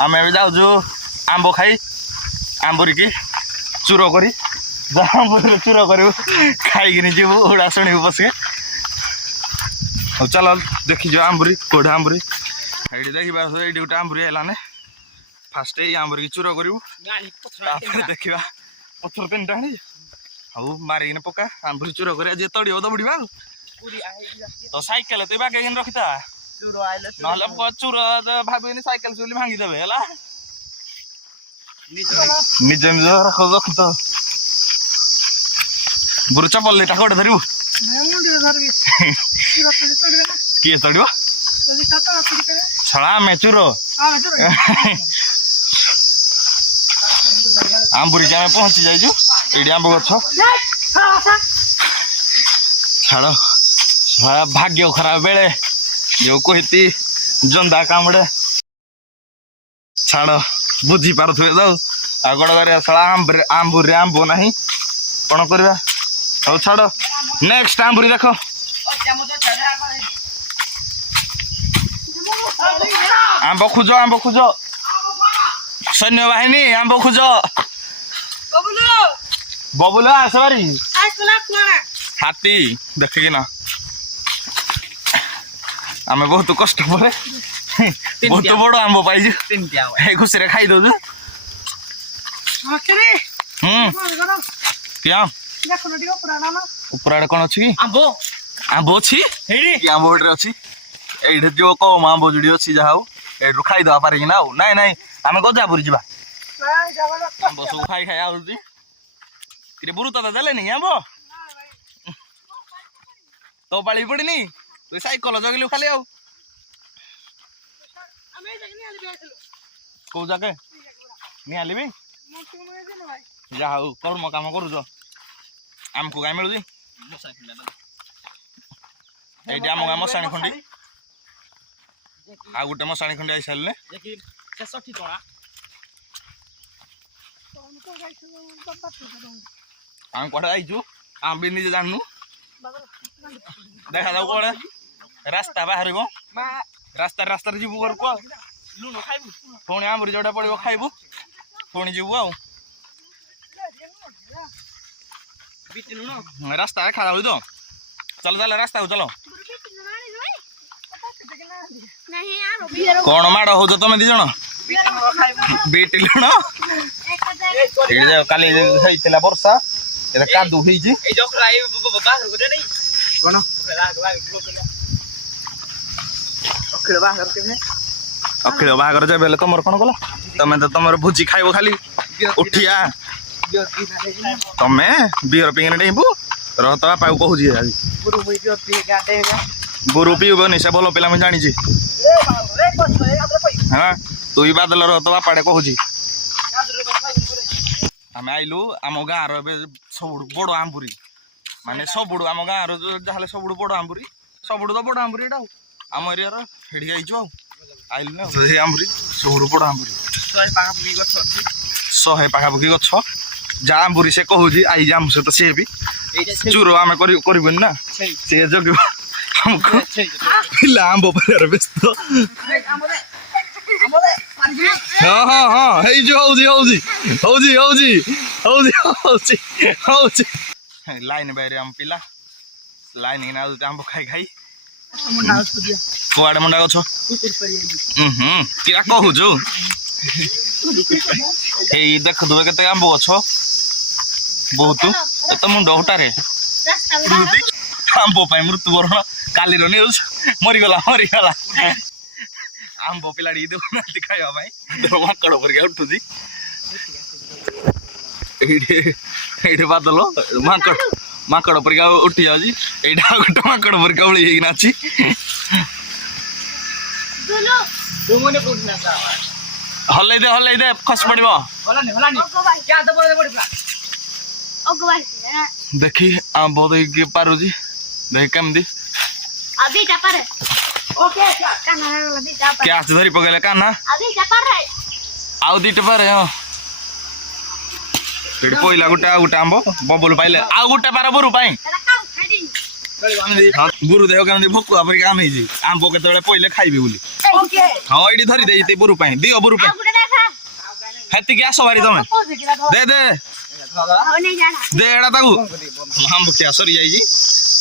आम जाऊँ आंब खाई आंबुरी की चूर करी आंबुरी चूर कर खाई जीवु उड़ा शुणु बस चल देखी आंबुरी कोढ़ आंबुरी ये देखा ये गोटे आंबुरी है फास्ट ये आंबुरी की चूर करूँ देखा पथर 3टा हाउ मारिक पका आंबुरी चूर कर जी तड़ो दौड़ा तो सैकेल तो बागे रखी था ना चूर भाव सैकेल चुली भांगीदेवे है निज निज रख तो बुरु चपल लेटा कौटे धरबू किए तड़ो छड़ा में चूर आंबुरी के पहुंची जाइजु ये आंब गछ छाड़ भाग्य खराब बेले जो कहती जंदा कामड़े छाड़ बुझी पारे जाऊ आगड़ आंबुरी आंब ना कौन करवा हौ छाड़ नेक्स्ट आंबुरी देख आंब खोज सैन्य बाहिनी आंब खोज बबुल आस बारी हाथी देखिए ना आम बहुत कष्ट पर बहुत बड़ आंब पाई खुशी खाई दौ क्या उपराड़े कौन अच्छी आंब अच्छी आंब अच्छी ये जो कम आंब जोड़ी अच्छी जहाँ ये खाईदे पारे ना नाई नाई आम गजापुरी जा आंब सब खाई खाई आउची बुरु तो देले नहीं आंब तो पाली पड़नी तु साइकल जगिलु खाली आउ कौ जाके निहाली भी जा हूँ कर्म काम करुच आमको कहीं मिलूँ ये आम गाँ मशाणी खंडी आ गोटे मशाणी खंडी आई सारे आम कड़े आईचु आम भी निजे जानू देखा जाऊ कड़े रास्ता बाहर रास्ता रास्ता जीवु घर को पुणी आमरी जोटा पड़ो खाइबू पुणी जीवु आ रास्ता खा तो चलो चलो रास्ता को चलो कौन माड़ हो तुम दी जन बीट लुण काली वर्षा कादू कौन अखिल बाहर जब तुम कौन कल तुम तो तुम भोजी खाइब खाली उठिया तमें बियर पिंग डेबू रह तो बापा कहूँ बुरु पीबनी से भल पिला जानी हाँ तु बादल रह तो बापा कहूँ आम आइलु आम गाँव सब बड़ आंबुरी माने सब आम गाँव जहाँ सब बड़ आंबुरी सब तो बड़ आंबुरी आम एरिया हिड़ी आईचु आइलु ना आंबुरी सब बड़ आंबुरी 100 पाखापाखि गछ जा आंबुरी से कहूँ आई आम सहित सी भी चूर आम करबन ना सी जग हमको पिला आंब पर व्यस्त हाँ हाँ हाँ लाइन बाहर आम पिला लाइन आंब खाई खाई कुआड़े मुंडा गछ क्या कहूँ ये देख दुए के आंब गछ बहुत तो मुंड हटारे आंब मृत्युवरण काली न्यूज मरीगला आंब पिला देना खावा माकड़ पर उठुची ये बादल माकड़ पर उठी जाऊँगी यहाँ गोटे माकड़ पर उड़ी नाची हल्ले दे खस पड़ देखी आंब देख पारुची देख केमती क्या धरी पकड़े काना आउ दीटा पारे हाँ पहला गोटे आ गोटे आंब बबुल पाइले आउ गोटे पार बुरु बुरु देह केमती भकुआ पर आम आंब के पहले खाइबे बोली ହଁ ଏଇଠି ଧରି ଦେଇ ବୁରୁ ପାଇଁ ଦିଅ ବୁରୁ ପାଇଁ ହେତିକି ଆସ ଭାରି ତମେ ଦେ ଦେ ଦେ ଏଇଟା ତାକୁ ଆମ୍ବ ଖିଆ ସରି ଯାଇଛି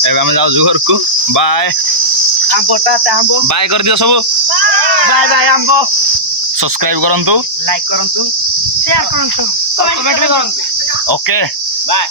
ଏବେ ଆମେ ଯାଉଛୁ ଘରକୁ ବାଏ ବାଏ କରିଦିଅ ସବୁ ସବସ୍କ୍ରାଇବ କରନ୍ତୁ ଲାଇକ୍ କରନ୍ତୁ ସେୟାର କରନ୍ତୁ କମେଣ୍ଟ କରନ୍ତୁ ଓକେ ବାଏ